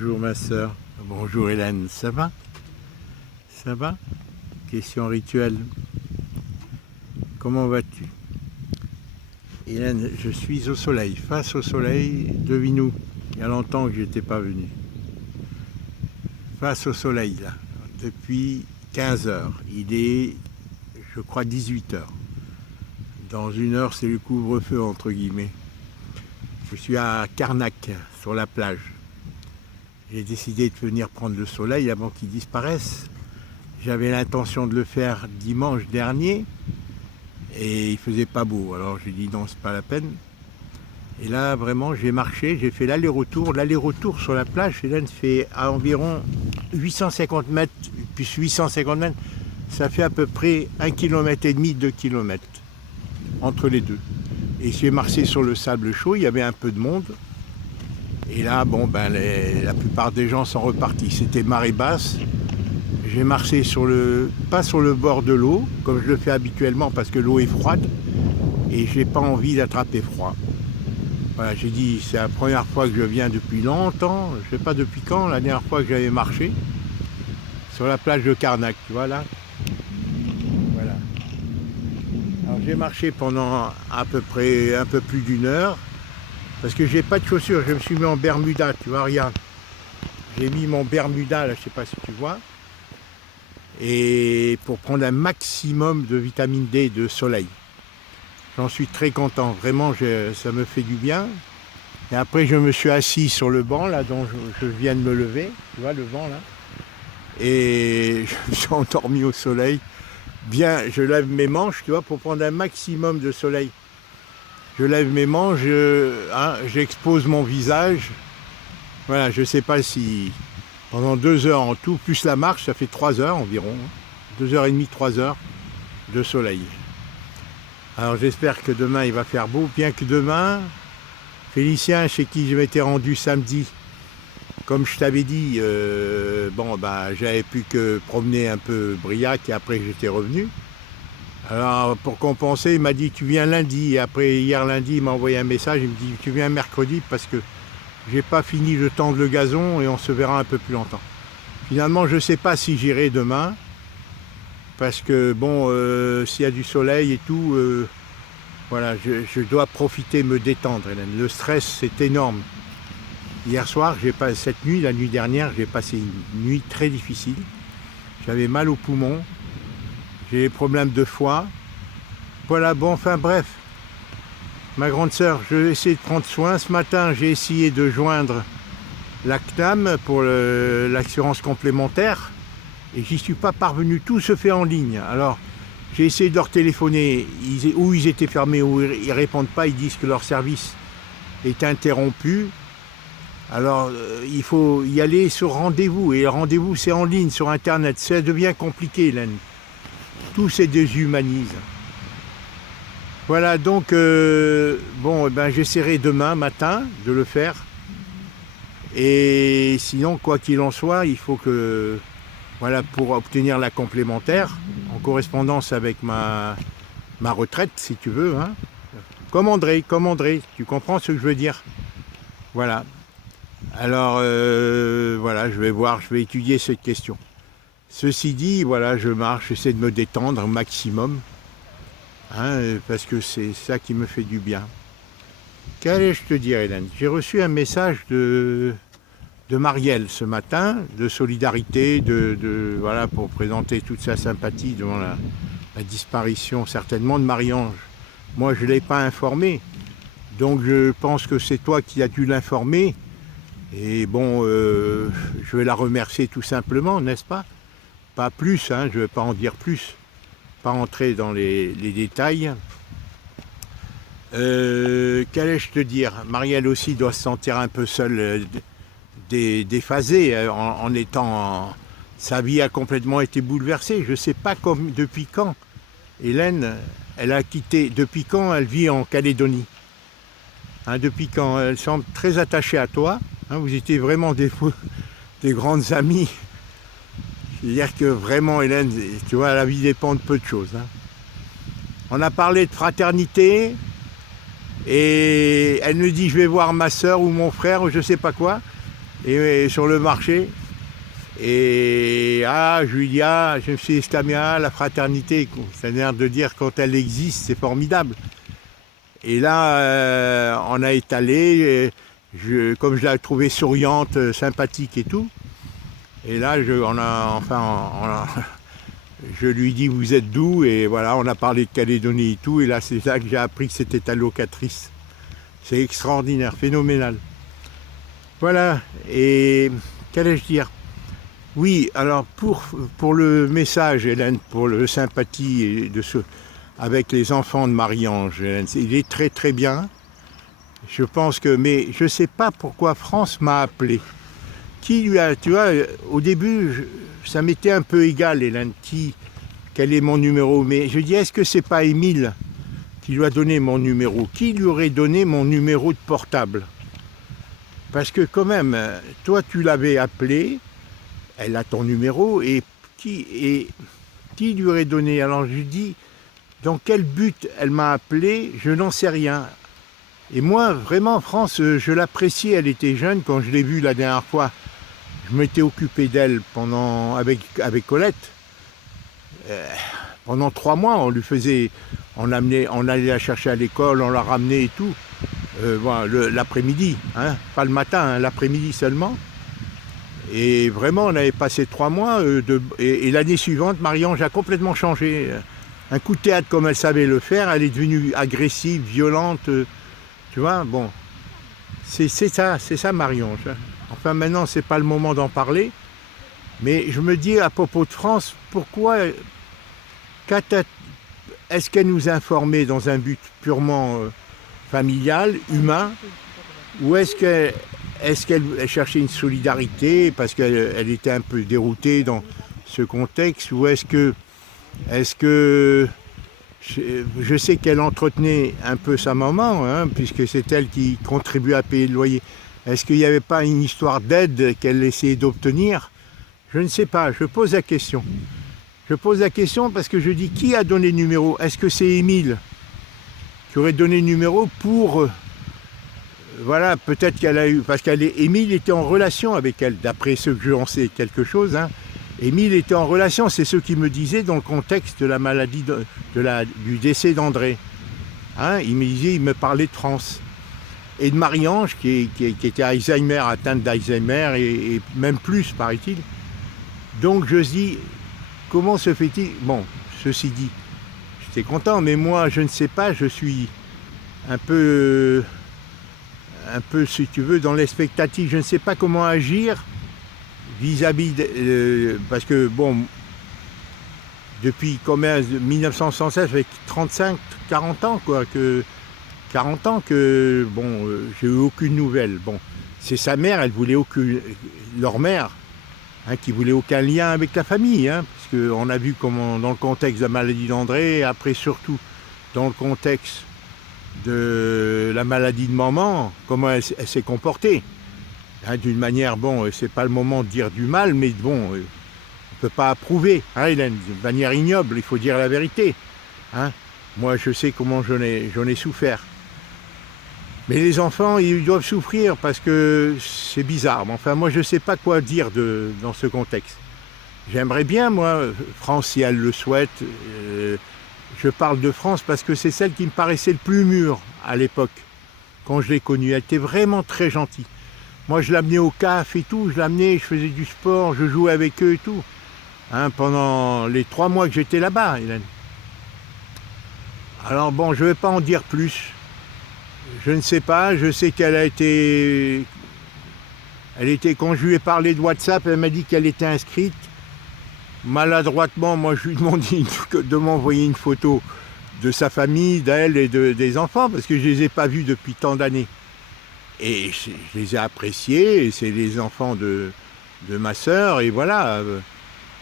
Bonjour ma soeur, bonjour Hélène, ça va? Ça va? Question rituelle. Comment vas-tu? Hélène, je suis au soleil, face au soleil, devine où? Il y a longtemps que je n'étais pas venu. Face au soleil là, depuis 15 heures. Il est, je crois, 18 heures. Dans une heure, c'est le couvre-feu entre guillemets. Je suis à Carnac, sur la plage. J'ai décidé de venir prendre le soleil avant qu'il disparaisse. J'avais l'intention de le faire dimanche dernier et il faisait pas beau. Alors j'ai dit non, c'est pas la peine. Et là, vraiment, j'ai marché, j'ai fait l'aller-retour. L'aller-retour sur la plage, Hélène, fait à environ 850 mètres, puis 850 mètres, ça fait à peu près 1,5 km, 2 km entre les deux. Et j'ai marché sur le sable chaud, il y avait un peu de monde. Et là, bon, ben, la plupart des gens sont repartis. C'était marée basse. J'ai marché pas sur le bord de l'eau, comme je le fais habituellement parce que l'eau est froide. Et j'ai pas envie d'attraper froid. Voilà, j'ai dit, c'est la première fois que je viens depuis longtemps. Je sais pas depuis quand, la dernière fois que j'avais marché. Sur la plage de Carnac, tu vois là. Voilà. Alors j'ai marché pendant à peu près un peu plus d'une heure. Parce que j'ai pas de chaussures, je me suis mis en Bermuda, tu vois, regarde. J'ai mis mon Bermuda, là, je sais pas si tu vois. Et pour prendre un maximum de vitamine D de soleil. J'en suis très content, vraiment, ça me fait du bien. Et après, je me suis assis sur le banc, là, dont je viens de me lever, tu vois, le banc, là. Et je me suis endormi au soleil. Bien, je lève mes manches, tu vois, pour prendre un maximum de soleil. Je lève mes manches, j'expose mon visage. Voilà, je ne sais pas si pendant 2 heures en tout, plus la marche, ça fait 3 heures environ. 2h30, 3 heures de soleil. Alors j'espère que demain il va faire beau, bien que demain, Félicien, chez qui je m'étais rendu samedi, comme je t'avais dit, j'avais pu que promener un peu Briac et après j'étais revenu. Alors pour compenser, il m'a dit tu viens lundi. Et après hier lundi, il m'a envoyé un message, il me dit tu viens mercredi parce que j'ai pas fini de tendre le gazon et on se verra un peu plus longtemps. Finalement, je sais pas si j'irai demain parce que bon, s'il y a du soleil et tout, voilà, je dois profiter, me détendre, Hélène. Le stress, c'est énorme. Hier soir, cette nuit, la nuit dernière, j'ai passé une nuit très difficile. J'avais mal aux poumons. J'ai des problèmes de foie. Voilà, bon, enfin bref. Ma grande sœur, je vais essayer de prendre soin. Ce matin, j'ai essayé de joindre la CNAM pour l'assurance complémentaire. Et j'y suis pas parvenu. Tout se fait en ligne. Alors, j'ai essayé de leur téléphoner. Ou ils étaient fermés, ou ils répondent pas. Ils disent que leur service est interrompu. Alors, il faut y aller sur rendez-vous. Et le rendez-vous, c'est en ligne, sur Internet. Ça devient compliqué, Hélène. Tout se déshumanise. Voilà, donc, j'essaierai demain matin de le faire. Et sinon, quoi qu'il en soit, il faut que, voilà, pour obtenir la complémentaire, en correspondance avec ma retraite, si tu veux, hein, comme André, tu comprends ce que je veux dire? Voilà. Alors, voilà, je vais étudier cette question. Ceci dit, voilà, je marche, j'essaie de me détendre au maximum, hein, parce que c'est ça qui me fait du bien. Qu'allais-je te dire, Hélène? J'ai reçu un message de Marielle ce matin, de solidarité, voilà, pour présenter toute sa sympathie devant la disparition certainement de Marie-Ange. Moi, je ne l'ai pas informée, donc je pense que c'est toi qui as dû l'informer. Et bon, je vais la remercier tout simplement, n'est-ce pas? Pas plus, hein, je ne vais pas en dire plus, pas entrer dans les détails. Qu'allais-je te dire? Marielle aussi doit se sentir un peu seule, déphasée, en étant... Sa vie a complètement été bouleversée. Je ne sais pas depuis quand. Hélène, elle a quitté... Depuis quand elle vit en Calédonie? Hein, depuis quand? Elle semble très attachée à toi. Hein, vous étiez vraiment des grandes amies. C'est-à-dire que vraiment, Hélène, tu vois, la vie dépend de peu de choses. Hein. On a parlé de fraternité et elle me dit je vais voir ma soeur ou mon frère ou je sais pas quoi. et sur le marché. Et je lui dis, je me suis exclamé, la fraternité, c'est-à-dire de dire quand elle existe, c'est formidable. Et là, on a étalé, comme je l'ai trouvée souriante, sympathique et tout. Et là, je lui dis, vous êtes d'où? Et voilà, on a parlé de Calédonie et tout. Et là, c'est là que j'ai appris que c'était ta locatrice. C'est extraordinaire, phénoménal. Voilà, et qu'allais-je dire? Oui, alors pour le message, Hélène, pour le sympathie avec les enfants de Marie-Ange, Hélène, il est très très bien. Je pense que, mais je ne sais pas pourquoi France m'a appelé. Qui lui a, tu vois, au début, ça m'était un peu égal, Hélène, quel est mon numéro. Mais je dis, est-ce que c'est pas Émile qui lui a donné mon numéro? Qui lui aurait donné mon numéro de portable? Parce que quand même, toi tu l'avais appelé, elle a ton numéro, et qui lui aurait donné? Alors je lui dis, dans quel but elle m'a appelé, je n'en sais rien. Et moi, vraiment, France, je l'apprécie, elle était jeune, quand je l'ai vue la dernière fois, je m'étais occupé d'elle avec Colette. Pendant 3 mois, on allait la chercher à l'école, on la ramenait et tout. Voilà, l'après-midi, hein, pas le matin, hein, l'après-midi seulement. Et vraiment, on avait passé 3 mois, et l'année suivante, Marie-Ange a complètement changé. Un coup de théâtre comme elle savait le faire, elle est devenue agressive, violente, tu vois, bon. C'est ça Marie-Ange. Enfin maintenant, c'est pas le moment d'en parler, mais je me dis à propos de France, pourquoi est-ce qu'elle nous informait dans un but purement familial, humain, ou est-ce qu'elle cherchait une solidarité parce qu'elle était un peu déroutée dans ce contexte, ou est-ce que je sais qu'elle entretenait un peu sa maman, hein, puisque c'est elle qui contribuait à payer le loyer. Est-ce qu'il n'y avait pas une histoire d'aide qu'elle essayait d'obtenir? Je ne sais pas, je pose la question. Je pose la question parce que je dis, qui a donné le numéro? Est-ce que c'est Émile qui aurait donné le numéro pour... voilà, peut-être qu'elle a eu... Parce qu'Émile était en relation avec elle, d'après ce que j'en sais quelque chose. Hein. Émile était en relation, c'est ce qu'il me disait dans le contexte de la maladie, du décès d'André. Hein, il me parlait de France. Et de Marie-Ange, qui était Alzheimer, atteinte d'Alzheimer, et même plus, paraît-il. Donc je dis, comment se fait-il... Bon, ceci dit, j'étais content, mais moi, je ne sais pas, je suis un peu, si tu veux, dans l'expectative. Je ne sais pas comment agir vis-à-vis parce que, bon, depuis combien, 1976, avec 35, 40 ans, quoi, 40 ans que, bon, j'ai eu aucune nouvelle. Bon, c'est sa mère, elle voulait leur mère, hein, qui voulait aucun lien avec la famille, hein, parce qu'on a vu comment, dans le contexte de la maladie d'André, et après surtout dans le contexte de la maladie de maman, comment elle s'est comportée. Hein, d'une manière, bon, c'est pas le moment de dire du mal, mais bon, on ne peut pas approuver, hein, Hélène, de manière ignoble, il faut dire la vérité. Hein. Moi, je sais comment j'en ai souffert. Mais les enfants, ils doivent souffrir parce que c'est bizarre. Mais enfin, moi, je ne sais pas quoi dire dans ce contexte. J'aimerais bien, moi, France, si elle le souhaite, je parle de France parce que c'est celle qui me paraissait le plus mûre à l'époque, quand je l'ai connue. Elle était vraiment très gentille. Moi, je l'amenais au CAF et tout, je faisais du sport, je jouais avec eux et tout. Hein, pendant les 3 mois que j'étais là-bas, Hélène. Alors bon, je ne vais pas en dire plus. Je ne sais pas, je sais qu'elle a été... Quand je lui ai parlé de WhatsApp, elle m'a dit qu'elle était inscrite. Maladroitement, moi je lui ai demandé de m'envoyer une photo de sa famille, d'elle et des enfants, parce que je ne les ai pas vus depuis tant d'années. Et je les ai appréciés, et c'est les enfants de ma sœur, et voilà.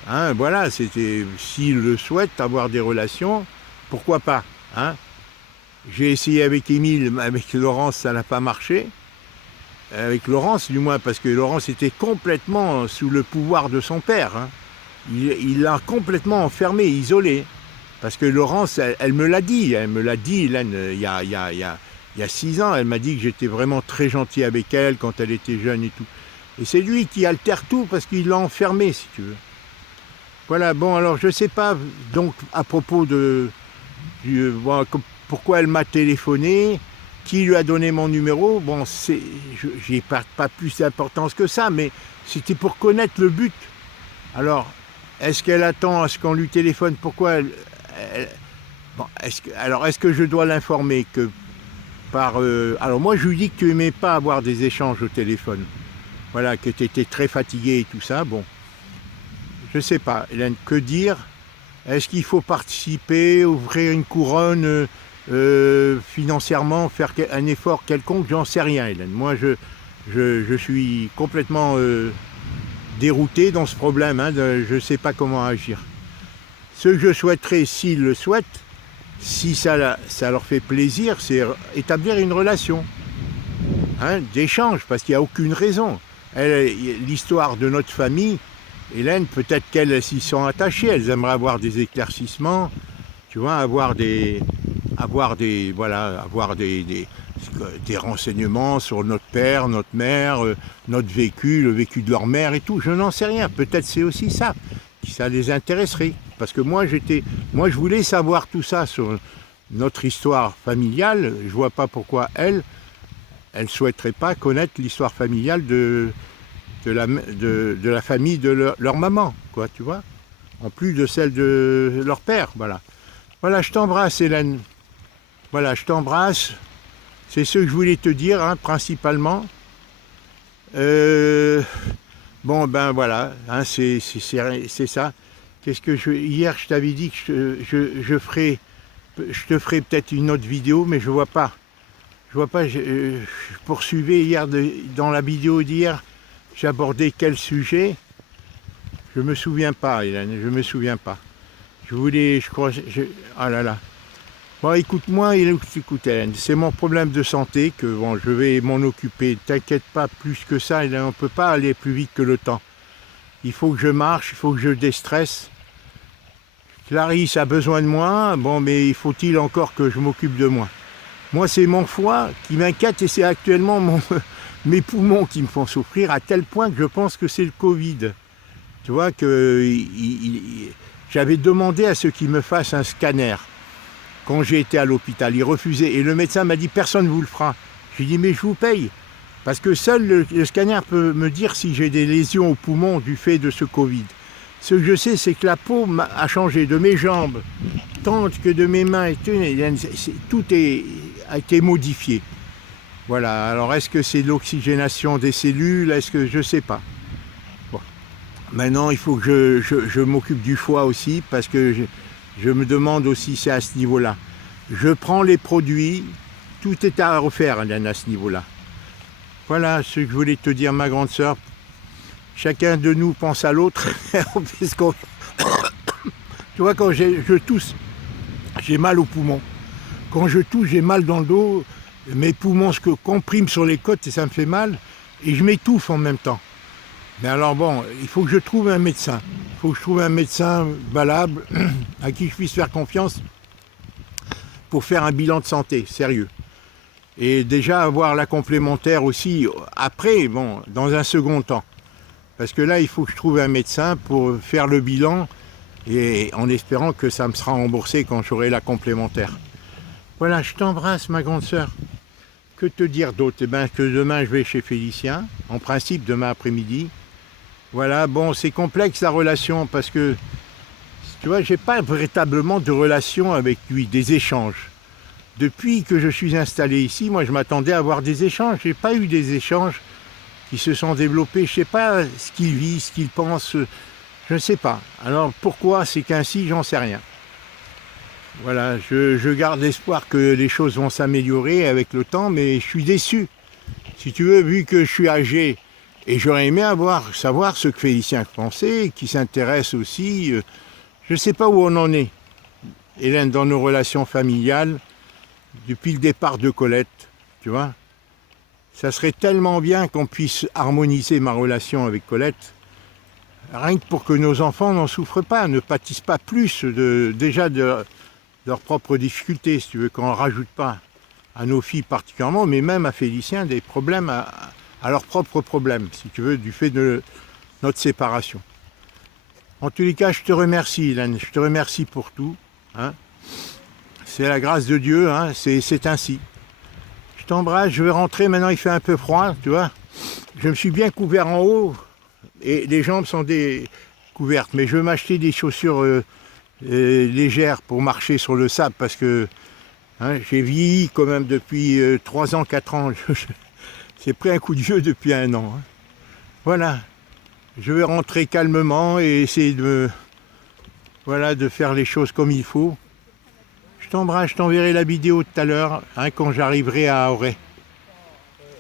Hein, voilà, c'était, s'il le souhaite, avoir des relations, pourquoi pas, hein. J'ai essayé avec Émile, avec Laurence, ça n'a pas marché. Avec Laurence, du moins, parce que Laurence était complètement sous le pouvoir de son père. Hein. Il l'a complètement enfermé, isolé. Parce que Laurence, elle me l'a dit, Hélène, il y a 6 ans, elle m'a dit que j'étais vraiment très gentil avec elle quand elle était jeune et tout. Et c'est lui qui altère tout parce qu'il l'a enfermé, si tu veux. Voilà, bon, alors je sais pas, donc à propos bon, pourquoi elle m'a téléphoné, qui lui a donné mon numéro, bon, j'ai pas plus d'importance que ça, mais c'était pour connaître le but. Alors, est-ce qu'elle attend à ce qu'on lui téléphone? Pourquoi bon, est-ce que je dois l'informer que alors moi, je lui dis que tu n'aimais pas avoir des échanges au téléphone. Voilà, que tu étais très fatigué et tout ça, bon. Je sais pas, Hélène, que dire? Est-ce qu'il faut participer, ouvrir une couronne financièrement, faire un effort quelconque? J'en sais rien, Hélène. Moi, je suis complètement dérouté dans ce problème, hein, je ne sais pas comment agir. Ce que je souhaiterais, s'ils le souhaitent, si ça leur fait plaisir, c'est établir une relation, hein, d'échange, parce qu'il n'y a aucune raison. L'histoire de notre famille, Hélène, peut-être qu'elles s'y sont attachées, elles aimeraient avoir des éclaircissements, tu vois, avoir des renseignements sur notre père, notre mère, notre vécu, le vécu de leur mère et tout. Je n'en sais rien. Peut-être c'est aussi ça les intéresserait. Parce que moi, je voulais savoir tout ça sur notre histoire familiale. Je vois pas pourquoi elles souhaiteraient pas connaître l'histoire familiale de la famille de leur maman, quoi, tu vois, en plus de celle de leur père, voilà. Voilà, je t'embrasse, Hélène. Voilà, je t'embrasse. C'est ce que je voulais te dire, hein, principalement. Bon, ben voilà, hein, c'est ça. Qu'est-ce que hier, je t'avais dit que je te ferai peut-être une autre vidéo, mais je vois pas. Je poursuivais hier, dans la vidéo d'hier, j'abordais quel sujet? Je me souviens pas, Hélène, je me souviens pas. Ah là là. Bon, écoute-moi, écoute, Hélène, c'est mon problème de santé que bon, je vais m'en occuper. T'inquiète pas plus que ça, Hélène, on ne peut pas aller plus vite que le temps. Il faut que je marche, il faut que je déstresse. Clarisse a besoin de moi, bon, mais faut-il encore que je m'occupe de moi? Moi, c'est mon foie qui m'inquiète et c'est actuellement mes poumons qui me font souffrir à tel point que je pense que c'est le Covid. Tu vois que j'avais demandé à ce qu'il me fasse un scanner quand j'ai été à l'hôpital. Il refusait et le médecin m'a dit personne ne vous le fera. J'ai dit mais je vous paye parce que seul le scanner peut me dire si j'ai des lésions aux poumons du fait de ce Covid. Ce que je sais, c'est que la peau a changé de mes jambes, tant que de mes mains, tout a été modifié. Voilà, alors est-ce que c'est l'oxygénation des cellules? Est-ce que je ne sais pas. Bon. Maintenant, il faut que je m'occupe du foie aussi, parce que je me demande aussi si c'est à ce niveau-là. Je prends les produits, tout est à refaire, Hélène, à ce niveau-là. Voilà ce que je voulais te dire, ma grande sœur. Chacun de nous pense à l'autre. Tu vois, quand je tousse, j'ai mal aux poumons. Quand je tousse, j'ai mal dans le dos. Mes poumons se compriment sur les côtes et ça me fait mal. Et je m'étouffe en même temps. Mais alors bon, il faut que je trouve un médecin. Il faut que je trouve un médecin valable, à qui je puisse faire confiance pour faire un bilan de santé, sérieux. Et déjà avoir la complémentaire aussi, après, bon, dans un second temps. Parce que là, il faut que je trouve un médecin pour faire le bilan et en espérant que ça me sera remboursé quand j'aurai la complémentaire. Voilà, je t'embrasse, ma grande sœur. Que te dire d'autre? Eh bien, que demain, je vais chez Félicien, en principe, demain après-midi. Voilà, bon, c'est complexe la relation parce que, tu vois, j'ai pas véritablement de relation avec lui, des échanges. Depuis que je suis installé ici, moi, je m'attendais à avoir des échanges. J'ai pas eu des échanges qui se sont développés. Je sais pas ce qu'il vit, ce qu'il pense, je ne sais pas. Alors, pourquoi c'est qu'ainsi, j'en sais rien. Voilà, je garde l'espoir que les choses vont s'améliorer avec le temps, mais je suis déçu. Si tu veux, vu que je suis âgé, et j'aurais aimé savoir ce que Félicien pensait, qui s'intéresse aussi. Je ne sais pas où on en est, Hélène, dans nos relations familiales, depuis le départ de Colette, tu vois. Ça serait tellement bien qu'on puisse harmoniser ma relation avec Colette, rien que pour que nos enfants n'en souffrent pas, ne pâtissent pas plus déjà de leurs propres difficultés, si tu veux, qu'on ne rajoute pas à nos filles particulièrement, mais même à Félicien, des problèmes à leurs propres problèmes, si tu veux, du fait de notre séparation. En tous les cas, je te remercie, Hélène, je te remercie pour tout. Hein. C'est la grâce de Dieu, hein, c'est ainsi. Je t'embrasse, je vais rentrer, maintenant il fait un peu froid, tu vois. Je me suis bien couvert en haut, et les jambes sont couvertes, mais je vais m'acheter des chaussures légères pour marcher sur le sable, parce que hein, j'ai vieilli quand même depuis 3 ans, 4 ans. J'ai pris un coup de vieux depuis 1 an. Hein. Voilà. Je vais rentrer calmement et essayer voilà, de faire les choses comme il faut. Je t'embrasse, je t'enverrai la vidéo tout à l'heure, hein, quand j'arriverai à Auray.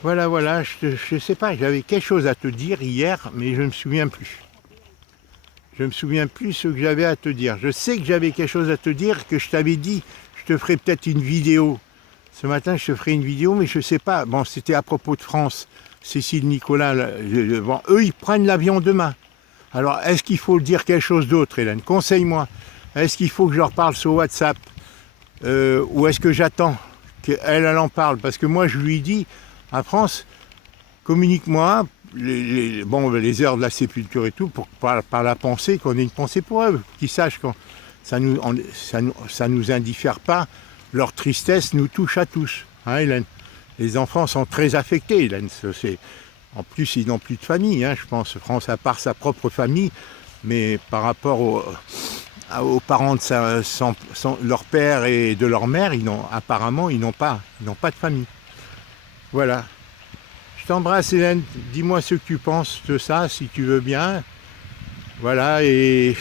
Voilà, je sais pas, j'avais quelque chose à te dire hier, mais je ne me souviens plus. Je ne me souviens plus ce que j'avais à te dire. Je sais que j'avais quelque chose à te dire, que je t'avais dit, je te ferai peut-être une vidéo. Ce matin, je te ferai une vidéo, mais je ne sais pas. Bon, c'était à propos de France. Cécile, Nicolas, bon, eux, ils prennent l'avion demain. Alors, est-ce qu'il faut dire quelque chose d'autre, Hélène? Conseille-moi. Est-ce qu'il faut que je leur parle sur WhatsApp ou est-ce que j'attends qu'elle en parle? Parce que moi, je lui dis, à France, communique-moi les heures de la sépulture et tout, par la pensée, qu'on ait une pensée pour eux, qu'ils sachent que ça nous indiffère pas. Leur tristesse nous touche à tous, hein, Hélène. Les enfants sont très affectés, Hélène. En plus, ils n'ont plus de famille, hein, je pense. France, à part sa propre famille, mais par rapport aux parents de leur père et de leur mère, apparemment, ils n'ont pas de famille. Voilà. Je t'embrasse, Hélène. Dis-moi ce que tu penses de ça, si tu veux bien. Voilà, et